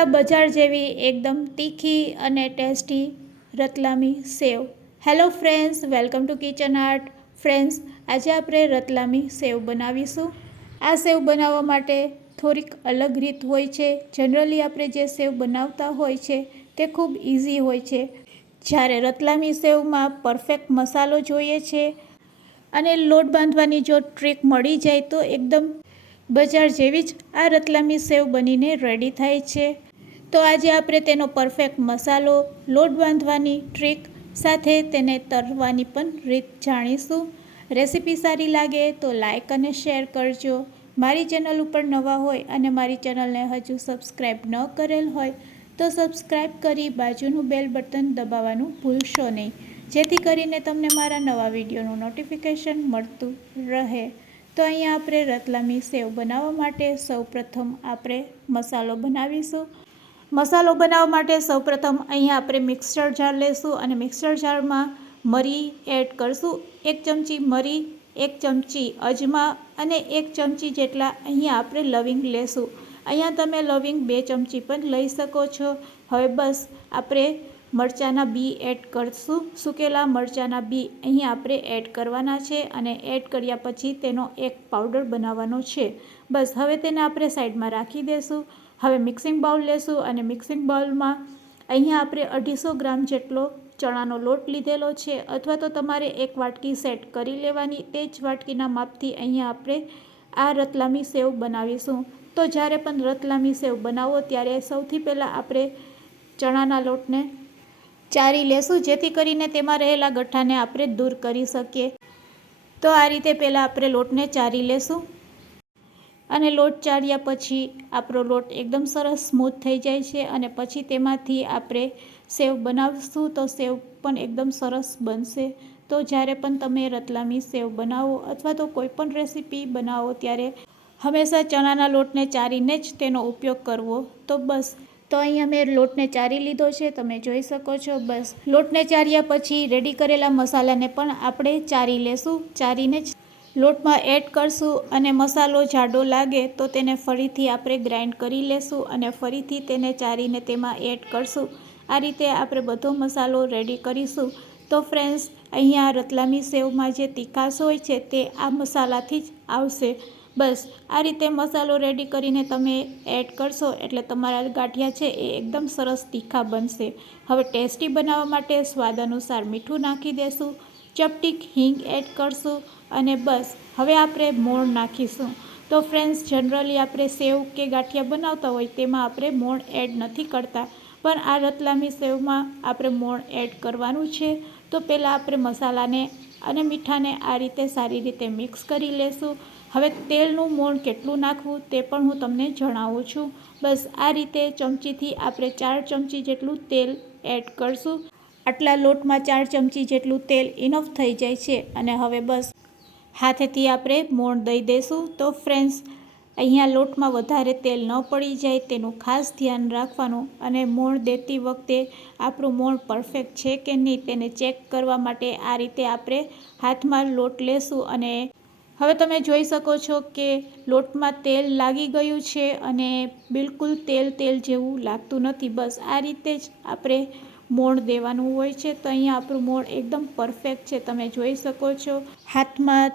આ બજાર જેવી એકદમ તીખી અને tasty Ratlami save. Hello friends, welcome to kitchen art. Friends, આજે આપણે રતલામી સેવ બનાવીશું. આ સેવ બનાવવા માટે થોડીક અલગ રીત હોય છે. જનરલી આપણે જે સેવ બનાવતા હોય છે તે ખૂબ ઇઝી હોય છે. જ્યારે રતલામી સેવમાં પરફેક્ટ મસાલો જોઈએ છે અને લોટ બાંધવાની જો ટ્રીક મળી જાય તો એકદમ બજાર જેવી જ આ રતલામી સેવ બનીને રેડી થાય છે. તો આજે આપણે તેનો પરફેક્ટ મસાલો, લોટ બાંધવાની ટ્રીક સાથે તેને તરવાની પણ રીત જાણીશું. રેસીપી સારી લાગે તો લાઈક અને શેર કરજો. મારી ચેનલ ઉપર નવા હોય અને મારી ચેનલને હજુ સબસ્ક્રાઈબ ન કરેલ હોય તો સબસ્ક્રાઈબ કરી બાજુનું બેલ બટન દબાવવાનું ભૂલશો નહીં, જેથી કરીને તમને મારા નવા વિડીયોનું નોટિફિકેશન મળતું રહે. તો અહીંયા આપણે રતલામી સેવ બનાવવા માટે સૌપ્રથમ આપણે મસાલો બનાવીશું. મસાલો બનાવવા માટે સૌપ્રથમ અહીંયા આપણે મિક્સર જાર લેશું અને મિક્સર જારમાં મરી એડ કરશું. 1 ચમચી મરી, 1 ચમચી અજમા અને 1 ચમચી જેટલા અહીંયા આપણે લવિંગ લેશું. અહીંયા તમે લવિંગ 2 ચમચી પણ લઈ શકો છો. હવે બસ આપણે મરચાંના બી એડ કરશું. સૂકેલા મરચાંના બી અહીંયા આપણે એડ કરવાના છે અને એડ કર્યા પછી તેનો એક પાવડર બનાવવાનો છે. બસ હવે તેને આપણે સાઈડમાં રાખી દઈશું. હવે મિક્સિંગ બાઉલ લેશું અને મિક્સિંગ બાઉલમાં અહીંયા આપણે 250 ગ્રામ જેટલો ચણાનો લોટ લીધેલો છે, અથવા તો તમારે 1 વાટકી સેટ કરી લેવાની. તે જ વાટકીના માપથી અહીંયા આપણે આ રતલામી સેવ બનાવીશું. તો જ્યારે પણ રતલામી સેવ બનાવો ત્યારે સૌથી પહેલાં આપણે ચણાના લોટને ચારી લેશું, જેથી કરીને તેમાં રહેલા ગઠ્ઠાને આપણે દૂર કરી શકીએ. તો આ રીતે પહેલાં આપણે લોટને ચારી લેશું અને લોટ ચાળ્યા પછી આપણો લોટ એકદમ સરસ સ્મૂથ થઈ જાય છે અને પછી તેમાંથી આપણે સેવ બનાવશું તો સેવ પણ એકદમ સરસ બનશે. તો જ્યારે પણ તમે રતલામી સેવ બનાવો અથવા તો કોઈ પણ રેસીપી બનાવો ત્યારે હંમેશા ચણાના લોટને ચારીને જ તેનો ઉપયોગ કરવો. તો બસ તો અહીંયા મેં લોટને ચારી લીધો છે, તમે જોઈ શકો છો. બસ લોટને ચાર્યા પછી રેડી કરેલા મસાલાને પણ આપણે ચારી લેશું. ચારીને જ લોટમાં એડ કરશું અને મસાલો જાડો લાગે તો તેને ફરીથી આપણે ગ્રાઇન્ડ કરી લેશું અને ફરીથી તેને ચારીને તેમાં એડ કરશું. આ રીતે આપણે બધો મસાલો રેડી કરીશું. તો ફ્રેન્ડ્સ, અહીંયા રતલામી સેવમાં જે તીખાશ હોય છે તે આ મસાલાથી જ આવશે. બસ આ રીતે મસાલો રેડી કરીને તમે એડ કરશો એટલે તમારા ગાંઠિયા છે એ એકદમ સરસ તીખા બનશે. હવે ટેસ્ટી બનાવવા માટે સ્વાદ અનુસાર મીઠું નાખી દેશું, ચપટીક હિંગ એડ કરશું અને બસ હવે આપણે મોણ નાખીશું. તો ફ્રેન્ડ્સ, જનરલી આપણે સેવ કે ગાંઠિયા બનાવતા હોય તેમાં આપણે મોણ એડ નથી કરતા, પણ આ રતલામી સેવમાં આપણે મોણ એડ કરવાનું છે. તો પહેલાં આપણે મસાલાને અને મીઠાને આ રીતે સારી રીતે મિક્સ કરી લેશું. હવે તેલનું મોણ કેટલું નાખવું તે પણ હું તમને જણાવું છું. બસ આ રીતે ચમચીથી આપણે 4 ચમચી જેટલું તેલ એડ કરશું. આટલા લોટમાં 4 ચમચી જેટલું તેલ ઇનફ થઈ જાય છે અને હવે બસ હાથેથી આપણે મોણ દઈ દઈશું. તો ફ્રેન્ડ્સ, અહીંયા લોટમાં વધારે તેલ ન પડી જાય તેનું ખાસ ધ્યાન રાખવાનું અને મોણ દેતી વખતે આપણું મોણ પરફેક્ટ છે કે નહીં તેને ચેક કરવા માટે આ રીતે આપણે હાથમાં લોટ લેશું. અને હવે તમે જોઈ શકો છો કે લોટમાં તેલ લાગી ગયું છે અને બિલકુલ તેલ તેલ જેવું લાગતું નથી. બસ આ રીતે જ આપણે મોણ દેવાનું હોય છે. તો અહીંયા આપણું મોણ એકદમ પરફેક્ટ છે, તમે જોઈ શકો છો. હાથમાં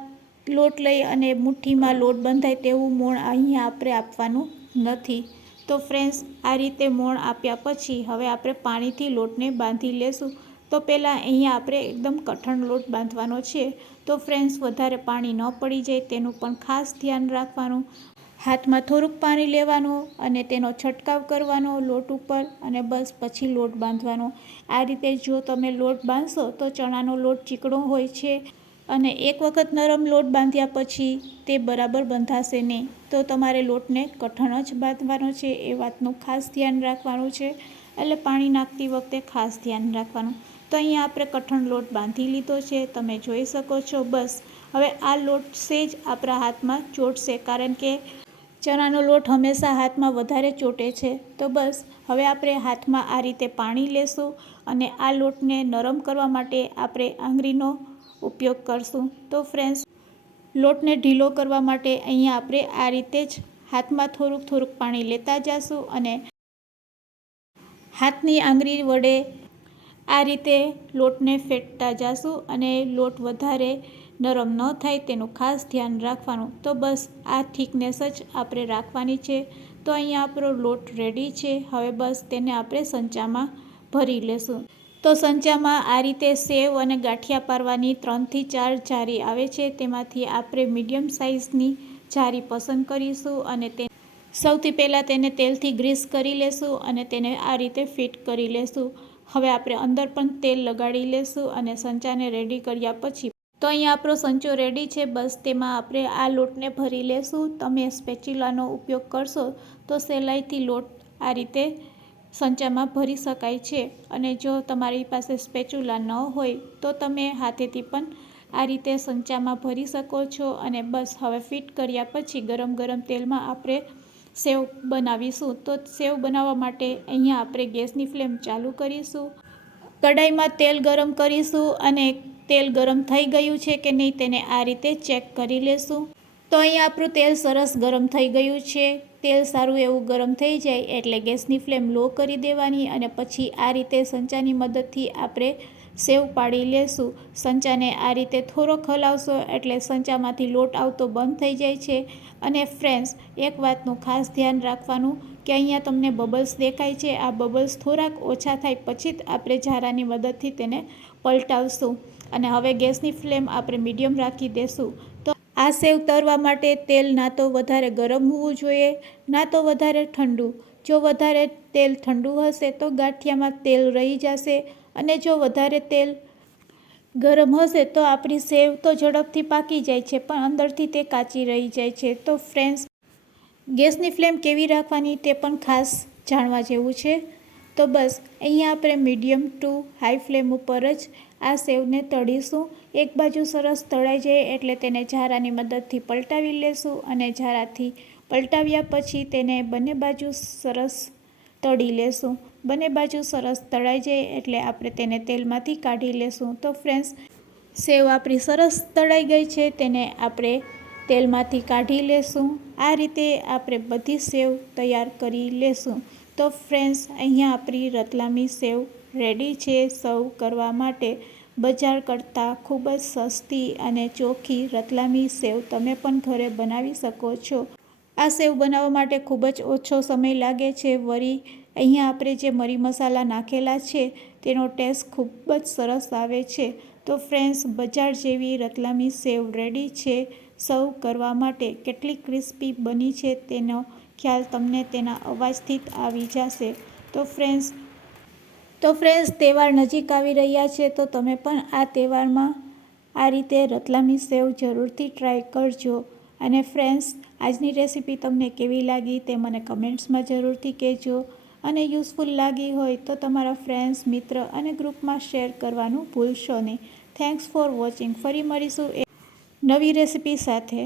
લોટ લઈ અને મુઠ્ઠીમાં લોટ બંધાય તેવું મોણ અહીંયા આપણે આપવાનું નથી. તો ફ્રેન્ડ્સ, આ રીતે મોણ આપ્યા પછી હવે આપણે પાણીથી લોટને બાંધી લેશું. તો પહેલાં અહીંયા આપણે એકદમ કઠણ લોટ બાંધવાનો છે. તો ફ્રેન્ડ્સ, વધારે પાણી ન પડી જાય તેનું પણ ખાસ ધ્યાન રાખવાનું. હાથમાં થોડુંક પાણી લેવાનું અને તેનો છંટકાવ કરવાનો લોટ ઉપર અને બસ પછી લોટ બાંધવાનો. આ રીતે જો તમે લોટ બાંધશો તો ચણાનો લોટ ચીકણો હોય છે અને એક વખત નરમ લોટ બાંધ્યા પછી તે બરાબર બંધાશે નહીં. તો તમારે લોટને કઠણ જ બાંધવાનો છે, એ વાતનું ખાસ ધ્યાન રાખવાનું છે. એટલે પાણી નાખતી વખતે ખાસ ધ્યાન રાખવાનું. તો અહીંયા આપણે કઠણ લોટ બાંધી લીધો છે, તમે જોઈ શકો છો. બસ હવે આ લોટ સેજ આપણા હાથમાં ચોંટશે, કારણ કે ચણાનો લોટ હંમેશા હાથમાં વધારે ચોંટે છે. તો બસ હવે આપણે હાથમાં આ રીતે પાણી લેશું અને આ લોટને નરમ કરવા માટે આપણે આંગળીનો ઉપયોગ કરશું. તો ફ્રેન્ડ્સ, લોટને ઢીલો કરવા માટે અહીંયા આપણે આ રીતે જ હાથમાં થોડુંક થોડુંક પાણી લેતા જઈશું અને હાથની આંગળી વડે આ રીતે લોટને ફેટતા જાશું અને લોટ વધારે નરમ ન થાય તેનું ખાસ ધ્યાન રાખવાનું. તો બસ આ થિકનેસ જ આપણે રાખવાની છે. તો અહીંયા આપણો લોટ રેડી છે. હવે બસ તેને આપણે સંચામાં ભરી લેશું. તો સંચામાં આ રીતે સેવ અને ગાંઠિયા પારવાની 3 થી 4 જારી આવે છે. તેમાંથી આપણે મીડિયમ સાઇઝની જારી પસંદ કરીશું અને સૌથી પહેલાં તેને તેલથી ગ્રીસ કરી લેશું અને તેને આ રીતે ફિટ કરી લેશું. હવે આપણે અંદર પણ તેલ લગાડી લેશું અને સંચાને રેડી કર્યા પછી તો અહીંયા આપણો સંચો રેડી છે. બસ તેમાં આપણે આ લોટને ભરી લેશું. તમે સ્પેચ્યુલાનો ઉપયોગ કરશો તો સહેલાઈથી લોટ આ રીતે સંચામાં ભરી શકાય છે. અને જો તમારી પાસે સ્પેચ્યુલા ન હોય તો તમે હાથેથી પણ આ રીતે સંચામાં ભરી શકો છો. અને બસ હવે ફિટ કર્યા પછી ગરમ ગરમ તેલમાં આપણે સેવ બનાવીશું. તો સેવ બનાવવા માટે અહીંયા આપણે ગેસની ફ્લેમ ચાલુ કરીશું. કઢાઈમાં તેલ ગરમ કરીશું અને તેલ ગરમ થઈ ગયું છે કે નહીં તેને આ રીતે ચેક કરી લેશું. તો અહીંયા આપણું તેલ સરસ ગરમ થઈ ગયું છે. તેલ સારું એવું ગરમ થઈ જાય એટલે ગેસની ફ્લેમ લો કરી દેવાની અને પછી આ રીતે સંચાની મદદથી આપણે સેવ પાડી લેશું. સંચાને આ રીતે થોડો હલાવશો એટલે સંચામાંથી લોટ આવતો બંધ થઈ જાય છે. અને ફ્રેન્ડ્સ, એક વાતનું ખાસ ધ્યાન રાખવાનું કે અહીંયા તમને બબલ્સ દેખાય છે. આ બબલ્સ થોડાક ઓછા થાય પછી જ આપણે ઝારાની મદદથી તેને પલટાવશું. અને હવે ગેસની ફ્લેમ આપણે મીડિયમ રાખી દેશું. તો આ સેવ તરવા માટે તેલ ના તો વધારે ગરમ હોવું જોઈએ ના તો વધારે ઠંડુ. જો વધારે તેલ ઠંડુ હશે તો ગાંઠિયામાં તેલ રહી જશે અને જો વધારે તેલ ગરમ હશે તો આપણી સેવ તો ઝડપથી પાકી જાય છે પણ અંદરથી તે કાચી રહી જાય છે. તો ફ્રેન્ડ્સ, ગેસની ફ્લેમ કેવી રાખવાની તે પણ ખાસ જાણવા જેવું છે. તો બસ અહીંયા આપણે મીડિયમ ટુ હાઈ ફ્લેમ ઉપર જ આ સેવને તળીશું. એક બાજુ સરસ તળાઈ જાય એટલે તેને ઝારાની મદદથી પલટાવી લેશું અને ઝારાથી પલટાવ્યા પછી તેને બંને બાજુ સરસ તળી લેશું. બંને બાજુ સરસ તળાઈ જાય એટલે આપણે તેને તેલમાંથી કાઢી લેશું. તો ફ્રેન્ડ્સ, સેવ આપણી સરસ તળાઈ ગઈ છે. તેને આપણે તેલમાંથી કાઢી લેશું. આ રીતે આપણે બધી સેવ તૈયાર કરી લેશું. તો ફ્રેન્ડ્સ, અહીંયા આપણી રતલામી સેવ રેડી છે સર્વ કરવા માટે. બજાર કરતાં ખૂબ જ સસ્તી અને ચોખ્ખી રતલામી સેવ તમે પણ ઘરે બનાવી શકો છો. આ સેવ બનાવવા માટે ખૂબ જ ઓછો સમય લાગે છે. વળી અહીંયા આપણે જે મરી મસાલા નાખેલા છે તેનો ટેસ્ટ ખૂબ જ સરસ આવે છે. તો ફ્રેન્ડ્સ, બજાર જેવી રતલામી સેવ રેડી છે સર્વ કરવા માટે. કેટલી ક્રિસ્પી બની છે તેનો ખ્યાલ તમને તેના અવાજથી જ આવી જશે. તો ફ્રેન્ડ્સ, તહેવાર નજીક આવી રહ્યા છે તો તમે પણ આ તહેવારમાં આ રીતે રતલામી સેવ જરૂરથી ટ્રાય કરજો. અને ફ્રેન્ડ્સ, આજની રેસીપી તમને કેવી લાગી તે મને કમેન્ટ્સમાં જરૂરથી કહેજો. અને યુઝફુલ લાગી હોય તો તમારા ફ્રેન્ડ્સ, મિત્ર અને ગ્રુપમાં શેર કરવાનું ભૂલશો નહીં. Thanks for watching. ફરી મળીશું એક નવી રેસીપી સાથે.